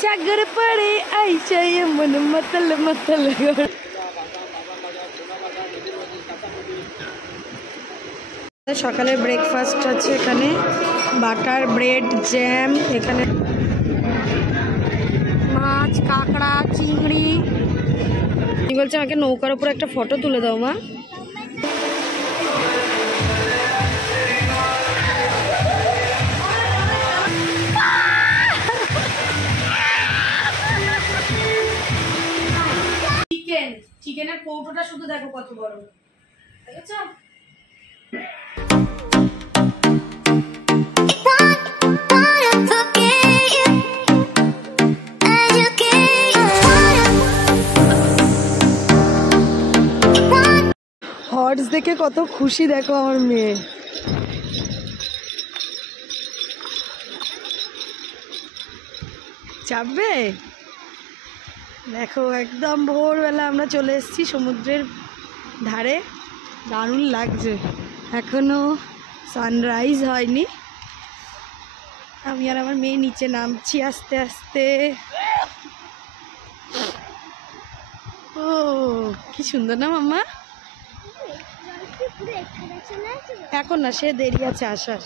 सागर पड़े ऐसा ये मन मतल मतल সকালে ব্রেকফাস্ট আছে এখানে বাটার ব্রেড জ্যাম এখানে মাছ কাঁকড়া চিংড়ি বলছে আমাকে নৌকার উপর একটা ফটো তুলে দাও মা চিকেনের কৌটোটা শুধু দেখো কত বড় দেখেছো হর্স দেখে কত খুশি দেখো আমার মেয়ে চাপবে দেখো একদম ভোরবেলা আমরা চলে এসেছি সমুদ্রের ধারে দারুণ লাগছে এখনো সানরাইজ হয়নি আমি আর আমার মেয়ে নিচে নামছি আস্তে আস্তে ও কি সুন্দর না মাম্মা এখন না সে দেরি আছে আসার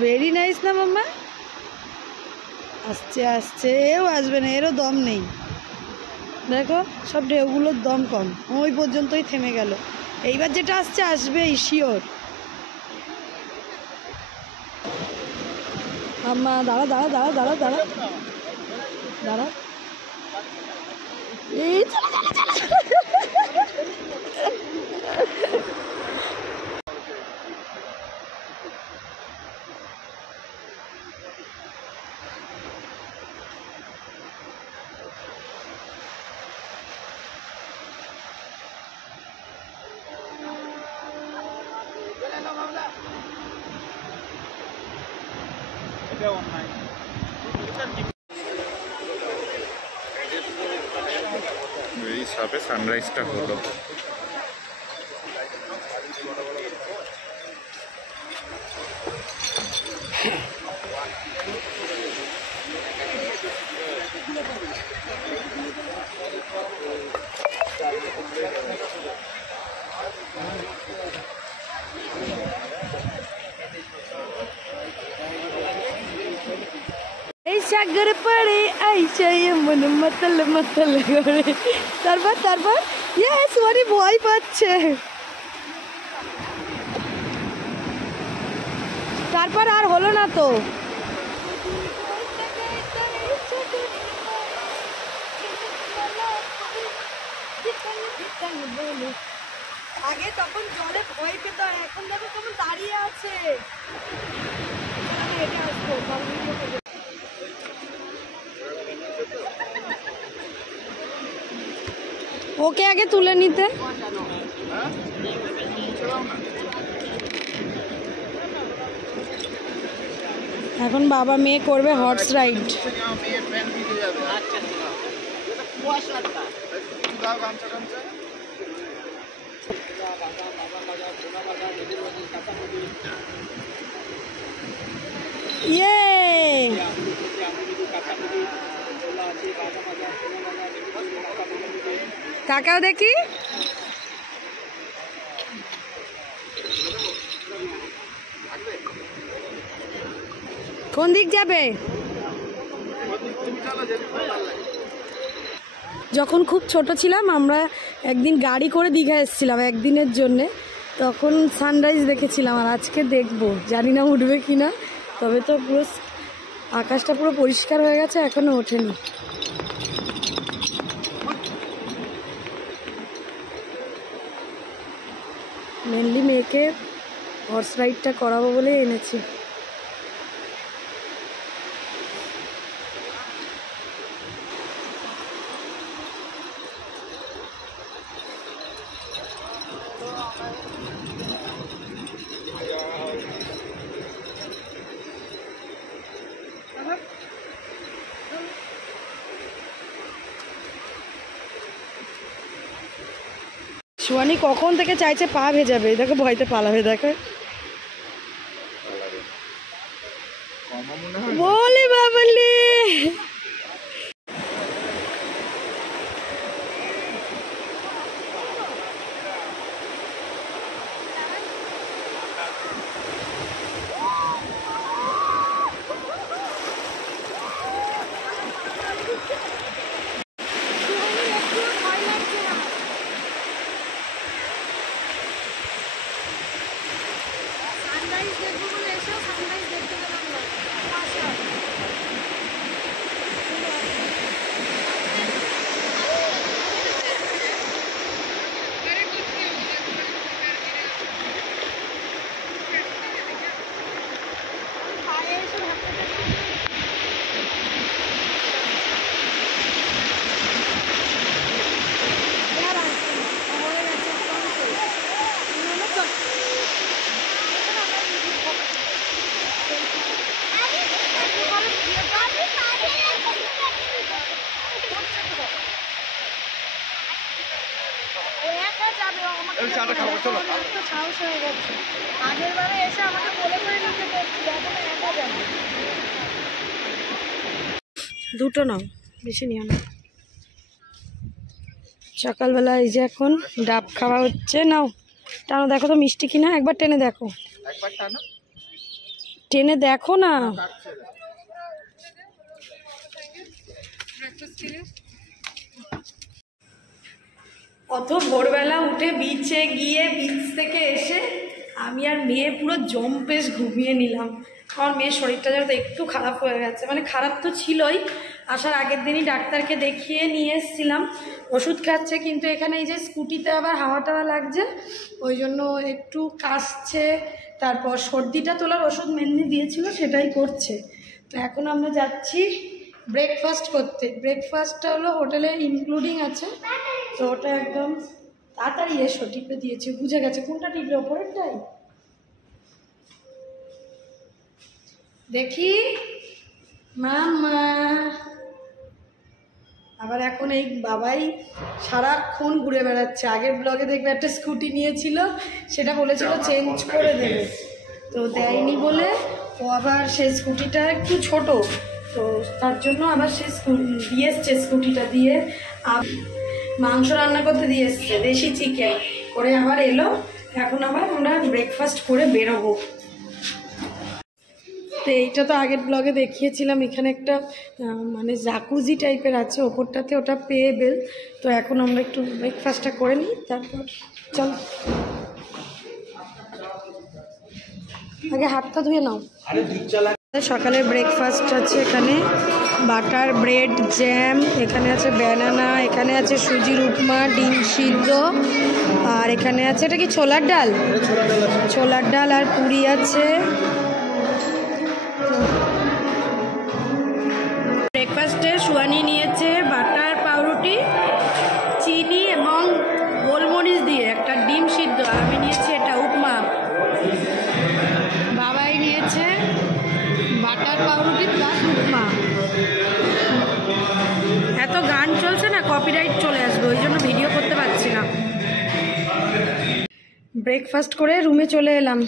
ভেরি নাইস না মাম্মা আসছে আসছে এও আসবে না এরও দম নেই দেখো সব ঢেউগুলোর দম কম ওই পর্যন্তই থেমে গেল এইবার যেটা আসছে আসবেই শিওর মাম্মা দাঁড়া দাঁড়া দাঁড়া দাঁড়া দাঁড়া দাঁড়া এই চলো চলো চলো এই সাপে সানরাইজটা হলো सागर पड़े ऐसा ये मन मतल मतल करे তারপর ইয়েস ওরে ভয় পাচ্ছে তারপর আর হলো না তো আগে তখন জলে ভয় পেত আর এখন দেখো কেমন দাঁড়িয়ে আছে আমি এটা আসবো ওকে আগে তুলে নিতে এখন বাবা মেয়ে করবে হর্স রাইড ইয়ে কাকাও দেখি কোন দিক যাবে যখন খুব ছোট ছিলাম আমরা একদিন গাড়ি করে দীঘা এসেছিলাম একদিনের জন্যে তখন সানরাইজ দেখেছিলাম আর আজকে দেখবো জানি না উঠবে কিনা তবে তো পুরো আকাশটা পুরো পরিষ্কার হয়ে গেছে এখনো ওঠেনি মেনলি মেয়েকে হর্স রাইডটা করাবো বলে এনেছি সোয়ানি কখন থেকে চাইছে পা ভেজাবে, দেখো ভয়তে পালাবে, দেখো চাটা খাবো চলো। সাহস হয়ে গেছে, আগের বারে এসে আমাকে বলে করে নিতে করছিল, এখন একা যাবো। দুটো নাও, বেশি নিও না। সকালবেলা এই যে এখন ডাব খাওয়া হচ্ছে। নাও টানো, দেখো তো মিষ্টি কিনা, একবার টেনে দেখো, টেনে দেখো না। অত ভোরবেলা উঠে বিচে গিয়ে বিচ থেকে এসে আমি আর মেয়ে পুরো জম্পেশ ঘুমিয়ে নিলাম। আমার মেয়ের শরীরটা যেন তো একটু খারাপ হয়ে গেছে, মানে খারাপ তো ছিলই, আসার আগের দিনই ডাক্তারকে দেখিয়ে নিয়ে এসেছিলাম, ওষুধ খাচ্ছে, কিন্তু এখানে এই যে স্কুটিতে আবার হাওয়া টাওয়া লাগছে, ওই জন্য একটু কাশছে। তারপর সর্দিটা তোলার ওষুধ মেনলি দিয়েছিল, সেটাই করছে। তো এখন আমরা যাচ্ছি ব্রেকফাস্ট করতে। ব্রেকফাস্টটা হলো হোটেলে ইনক্লুডিং আছে, তো ওটা একদম তাড়াতাড়ি এসো, টিপে দিয়েছি, বুঝে গেছে কোনটা টিপে, ওপরেরটাই দেখি। মামা আবার এখন এই বাবাই সারাক্ষণ ঘুরে বেড়াচ্ছে। আগের ব্লগে দেখবে একটা স্কুটি নিয়েছিল, সেটা বলেছিল চেঞ্জ করে দেবে, তো দেয়নি বলে ও আবার সেই স্কুটিটা একটু ছোট, তো তার জন্য আবার সে দিয়ে এসছে, স্কুটিটা দিয়ে মাংস রান্না করতে দিয়ে এসছে, দেশি চিকেন করে আবার এলো। এখন আবার আমরা ব্রেকফাস্ট করে বেরোবো। তো এইটা তো আগের ব্লগে দেখিয়েছিলাম, এখানে একটা মানে জাকুজি টাইপের আছে ওপরটাতে, ওটা পেয়েবেল। তো এখন আমরা একটু ব্রেকফাস্টটা করে নিই, তারপর চল আগে হাতটা ধুয়ে নাও। সকালে ব্রেকফাস্ট আছে এখানে, বাটার ব্রেড, জ্যাম, এখানে আছে ব্যানানা, এখানে আছে সুজির উপমা, ডিম সিদ্ধ, আর এখানে আছে এটা কি ছোলার ডাল, ছোলার ডাল আর পুরি আছে। ব্রেকফাস্টে সুয়ানি নিয়েছে বাটার পাউরুটি, চিনি এবং গোলমরিচ দিয়ে একটা ডিম সিদ্ধ, আর আমি নিয়েছি এটা উপমা। বাবাই নিয়েছে বাটার পাউরুটি প্লাস উপমা। এত গান চলছে না, কপিরাইট চলে আসবে, ওই জন্য ভিডিও করতে পারছি না। ব্রেকফাস্ট করে রুমে চলে এলাম,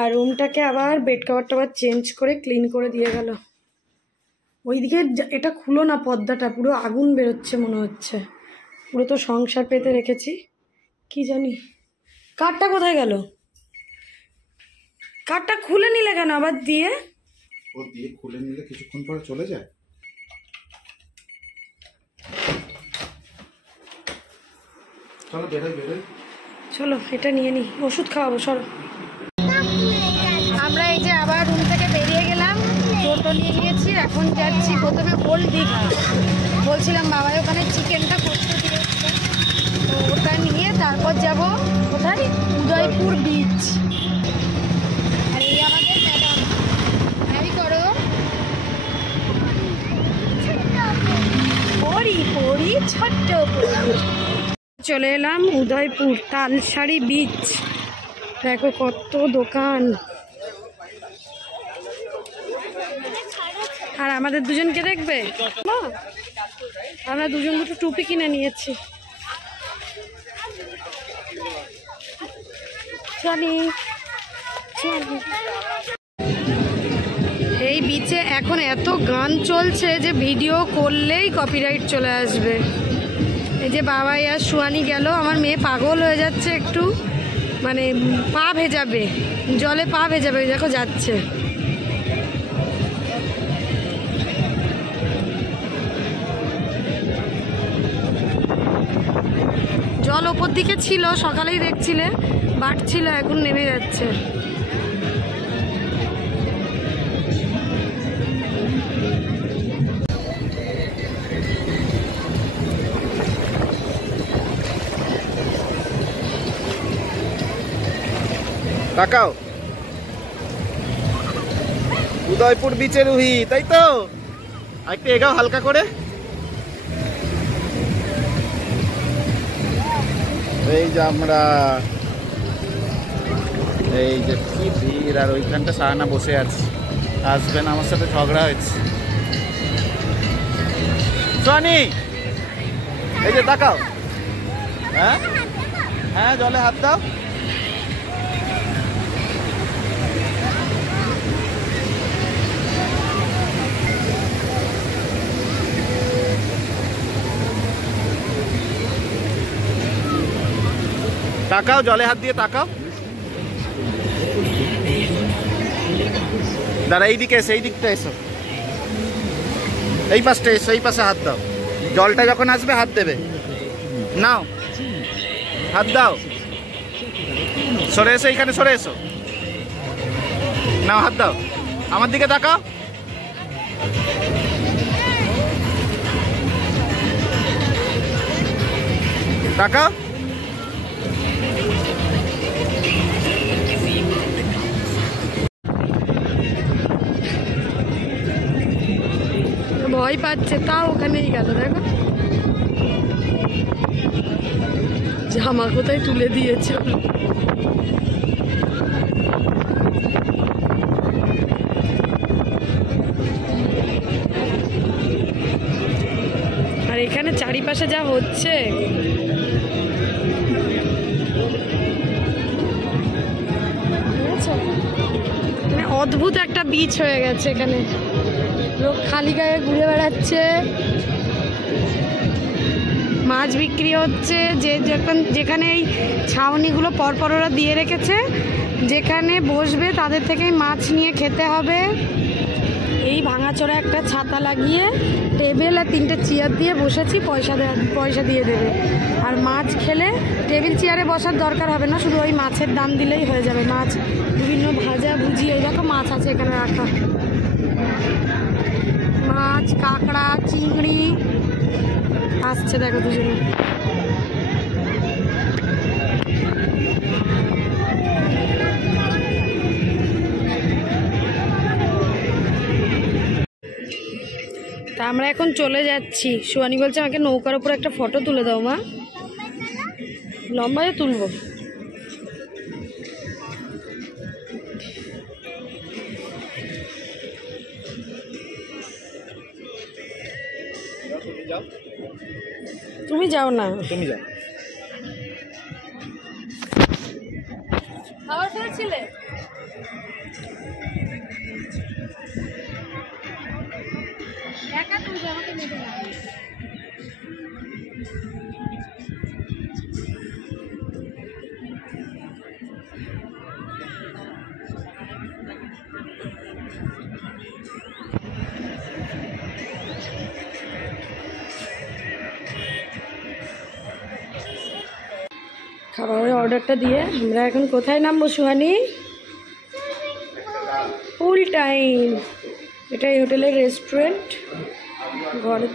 আর রুমটাকে আবার বেড কভার টাবার চেঞ্জ করে ক্লিন করে দিয়ে গেল। ওইদিকে এটা খুলো না, পর্দাটা পুরো আগুন বেরোচ্ছে মনে হচ্ছে, পুরো তো সংসার পেতে রেখেছি, কি জানি। কাঠটা কোথায় গেল? কাঠটা খুলে নিলে কেন আবার দিয়ে? ও দিয়ে খুলে নিলে কিছুক্ষণ পরে চলে যায়। চলো বেরোই বেরোই, চলো এটা নিয়ে নিই, ওষুধ খাওয়াবো। সরো, আমরা এই যে আবার রুম থেকে বেরিয়ে গেলাম, টোটো নিয়ে নিয়েছি, এখন যাচ্ছি প্রথমে ওল্ড দীঘা। বলছিলাম বাবাই ওখানে চিকেনটা করতে দিয়েছে, তো ওটা নিয়ে তারপর যাব কোথায়, উদয়পুর বিচ। আর এই আমাদের ম্যাডাম, হ্যাঁ করো পরি পরি ছোট্ট পরি। চলে এলাম উদয়পুর তালসারি বিচ, দেখো কত দোকান। আর আমাদের দুজনকে দেখবে, আমরা দুজন দুটো টুপি কিনে নিয়েছি। চলি চলি। এই বিচে এখন এত গান চলছে যে ভিডিও করলেই কপিরাইট চলে আসবে। এই যে বাবাই আর সুয়ানি গেল, আমার মেয়ে পাগল হয়ে যাচ্ছে একটু, মানে পা ভেজাবে, জলে পা ভেজাবে, দেখো যাচ্ছে। জল ওপর দিকে ছিল, সকালেই দেখছিলে বাড়ছিল, এখন নেমে যাচ্ছে। তাকাও, উদয়পুর বিচে রুহি, তাই তো? একটু এগাও হালকা করে। এই যে আমরা, এই যে কি ভিড়, আর ওইখানটা সাহানা বসে আছে, হাজবেন্ড আমার সাথে ঝগড়া হয়েছে। সোয়ানি এই যে তাকাও, হ্যাঁ হ্যাঁ জলে হাত দাও। তাকাও, জলে হাত দিয়ে তাকাও। দাঁড়া, এইদিকে এসো, এই দিকটা এসো, এই পাশটা এসো, এই পাশে হাত দাও। জলটা যখন আসবে হাত দেবে। নাও হাত দাও। সরে এসো, এইখানে সরে এসো। নাও হাত দাও, আমার দিকে তাকাও। তাকাও। ভয় পাচ্ছে, তাও ওখানেই গেল। দেখো জামা কোথায় তুলে দিয়েছে। আর এখানে চারিপাশে যা হচ্ছে, মানে অদ্ভুত একটা বিচ হয়ে গেছে এখানে। লোক খালি গায়ে ঘুরে বেড়াচ্ছে, মাছ বিক্রি হচ্ছে। যেখানে এই ছাউনিগুলো পরপর ওরা দিয়ে রেখেছে, যেখানে বসবে তাদের থেকেই মাছ নিয়ে খেতে হবে। এই ভাঙাচোরা একটা ছাতা লাগিয়ে টেবিল আর 3টে চেয়ার দিয়ে বসেছি, পয়সা দিয়ে দেবে। আর মাছ খেলে টেবিল চেয়ারে বসার দরকার হবে না, শুধু ওই মাছের দাম দিলেই হয়ে যাবে। মাছ বিভিন্ন ভাজা ভুজি, এই দেখো মাছ আছে এখানে রাখা, মাছ, কাঁকড়া, চিংড়ি আসছে। দেখো দুজনে। তা আমরা এখন চলে যাচ্ছি। সুয়ানি বলছে আমাকে নৌকার উপর একটা ফটো তুলে দাও মা। লম্বায় তুলবো। তুমি যাও না, তুমি যাও। খাবার খেয়েছিলে? একা তুলবে, আমাকে নেবে না। খাবারের অর্ডারটা দিয়ে আমরা এখন কোথায় নামবো সুহানি? Full time. এটাই হোটেলের রেস্টুরেন্ট। ঘরে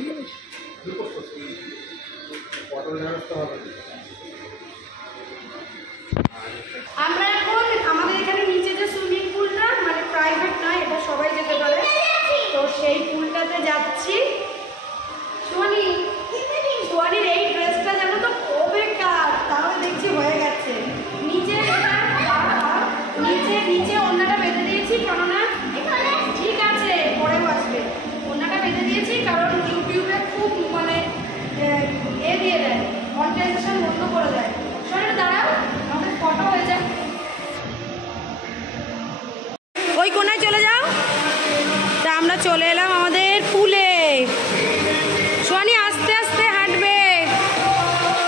আমরা এখন আমাদের এখানে নিচে যে সুইমিং পুলটা, মানে প্রাইভেট নয়, এটা সবাই যেতে পারে, তো সেই পুলটাতে যাচ্ছি। সোয়ানির এই ড্রেসটা যেন তো বেকার, তাহলে দেখছি হয়ে গেছে। নিচে নিচে ওড়নাটা বেঁধে দিয়েছি, কেননা ঠিক আছে পরেও আসবে। ওড়নাটা বেঁধে দিয়েছি কারণ ইউটিউবে খুব মানে দিয়ে দেয়, মনিটাইজেশন বন্ধ করে দেয়। সোয়ানি দাঁড়াও, আমাদের ফটো হয়ে যায়। ওই কোনায় চলে যাও। তা আমরা চলে এলাম আমাদের পুলে। সোয়ানি আস্তে আস্তে হাঁটবে,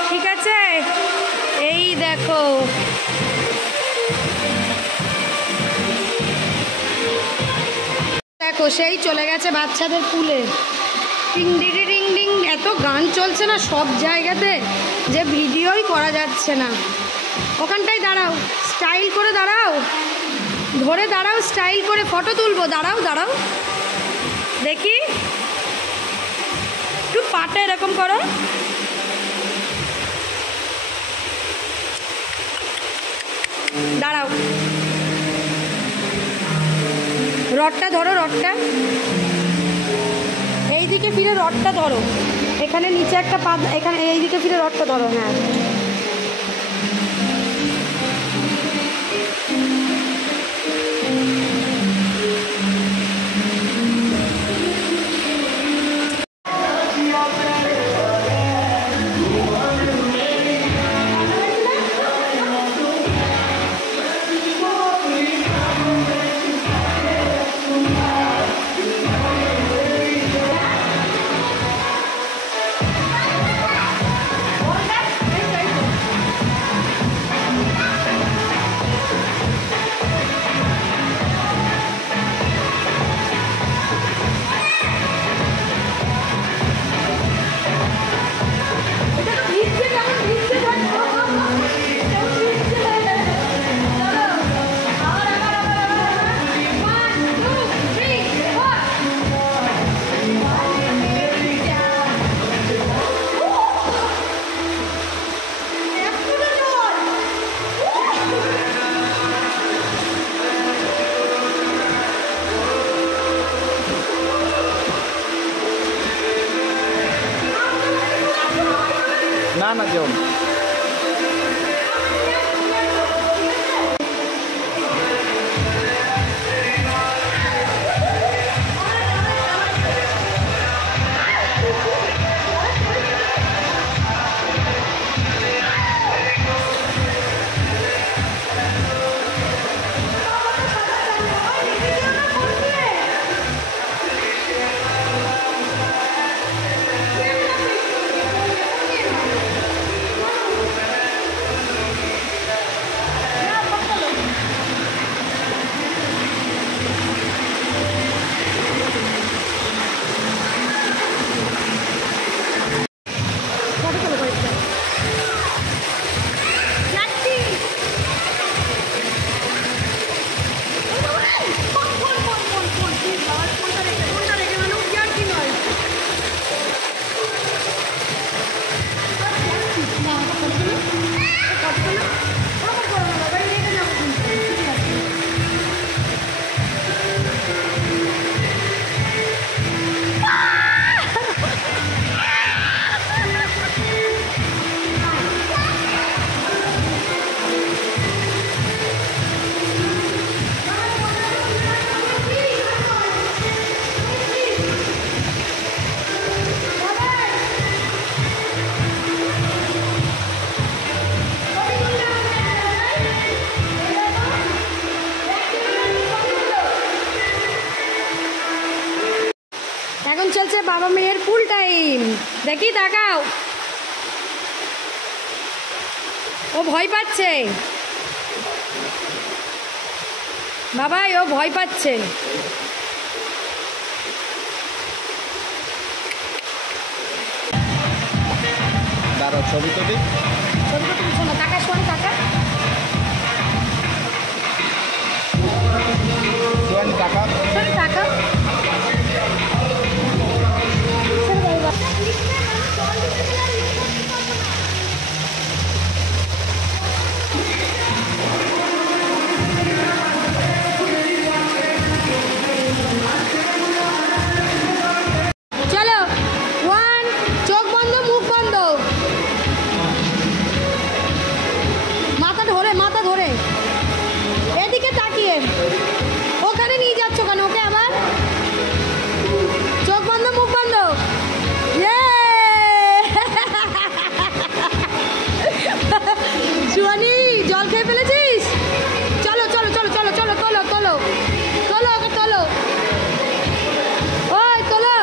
ঠিক আছে? এই দেখো দেখো সেই চলে গেছে বাচ্চাদের পুলে। টিং ডিডি টিং ডিং, এত গান চলছে না সব জায়গাতে যে ভিডিওই করা যাচ্ছে না। ওখানটায় দাঁড়াও, স্টাইল করে দাঁড়াও, ধরে দাঁড়াও, স্টাইল করে ফটো তুলবো। দাঁড়াও দাঁড়াও, দেখি একটু পাটা এরকম করো। দাঁড়াও, রডটা ধরো, রডটা এইদিকে ফিরে রডটা ধরো। এখানে নিচে একটা পা, এখানে এইদিকে ফিরে রডটা ধরো। হ্যাঁ না না যেও না। এখন চলছে বাবা মেয়ের ফুল টাইম। দেখি তাকাও, ও ভয় পাচ্ছে বাবাই, ও ভয় পাচ্ছে। দাঁড়াও ছবি টবি ছবিটা তুলছো না, টাকা শোনো টাকা। সোয়ানি টাকা শোনো টাকা। চলো, 1, চোখ বন্ধ মুখ বন্ধ, মাথা ধরে মাথা ধরে এদিকে তাকিয়ে। ওখানে নিয়ে যাচ্ছ কেন ওকে আবার? চোখ বন্ধ মুখ বন্ধ। সুয়ানি জল খেয়ে ফেলেছিস? চলো চলো চলো চলো চলো তোলো তোলো তোলো ওকে তোলো, ওই তোলো।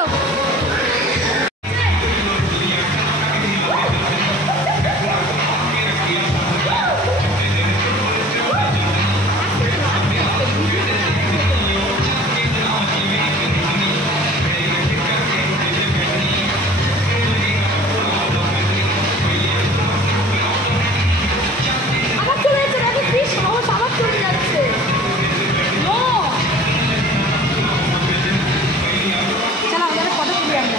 আবার চলে যাচ্ছে, দেখো কি সাহস, আবার চলে যাচ্ছে। নো চলো আমাদের ফটো তুলি আমরা,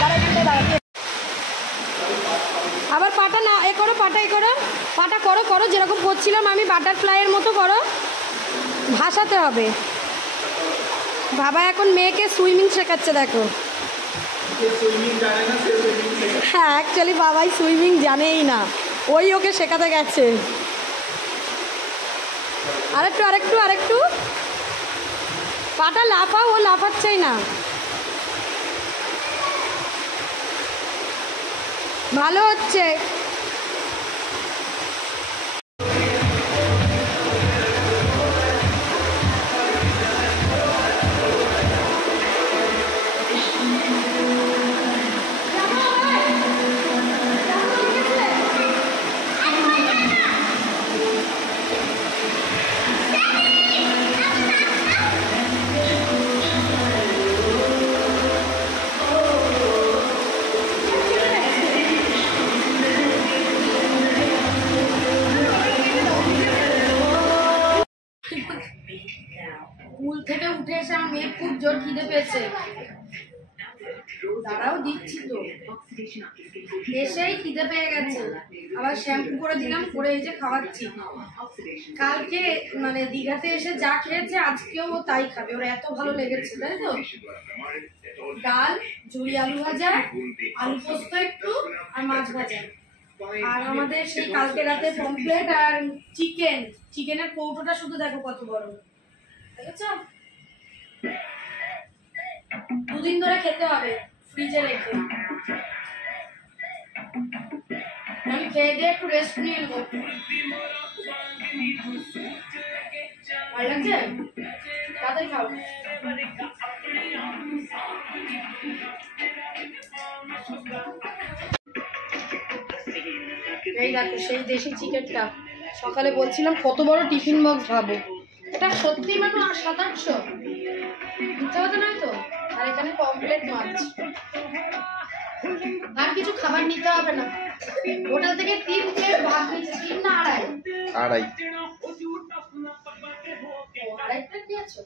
দাঁড়াই দাঁড়াতে। আবার পাটা না এ করো, পাটা এ করো, পাটা করো করো যেরকম করছিলাম আমি, বাটারফ্লাইয়ের মতো করো, ভাসাতে হবে। বাবা এখন মেয়েকে সুইমিং শেখাচ্ছে দেখো। হ্যাঁ অ্যাকচুয়ালি বাবাই সুইমিং জানেই না, ওই ওকে শেখাতে গেছে। আরেকটু আরেকটু আরেকটু, পাটা লাফাও, ও লাফাচ্ছেই না। ভালো হচ্ছে। স্কুল থেকে উঠে এসে আমার মেয়ের খুব জোর খিদে পেয়েছে, দাঁড়াও দিচ্ছি তো। এসেই খিদে পেয়ে গেছে, আবার শ্যাম্পু করে দিলাম, করে এই যে খাওয়াচ্ছি। কালকে মানে দীঘাতে এসে যা খেয়েছে আজকেও ও তাই খাবে, ওর এত ভালো লেগেছে তাই তো। ডাল, ঝুরি আলু ভাজা, আলু পোস্ত একটু আর মাছ ভাজা। আর আমাদের সেই কালকে রাতে পমফ্লেট আর চিকেনের কৌটোটা শুধু দেখো কত বড়, দেখেছ? 2 দিন ধরে খেতে হবে ফ্রিজে রেখে। আমি খেয়ে দিয়ে একটু রেস্ট নিয়ে নেবো। ভালো লাগছে? তাড়াতাড়ি খাও। এই দেখো সেই দেশি চিকেনটা, সকালে বলছিলাম কত বড় টিফিন বক্স ভাবো, এটা সত্যি মানে 700-800, মিথ্যা কথা নয় তো। আর এখানে পমফ্লেট মাছ, আর কিছু খাবার নিতে হবে না। হোটেল থেকে 3 প্লেট ভাত নিয়েছে, 3 না 2.5? 2.5। 2.5 প্লেট নিয়েছো?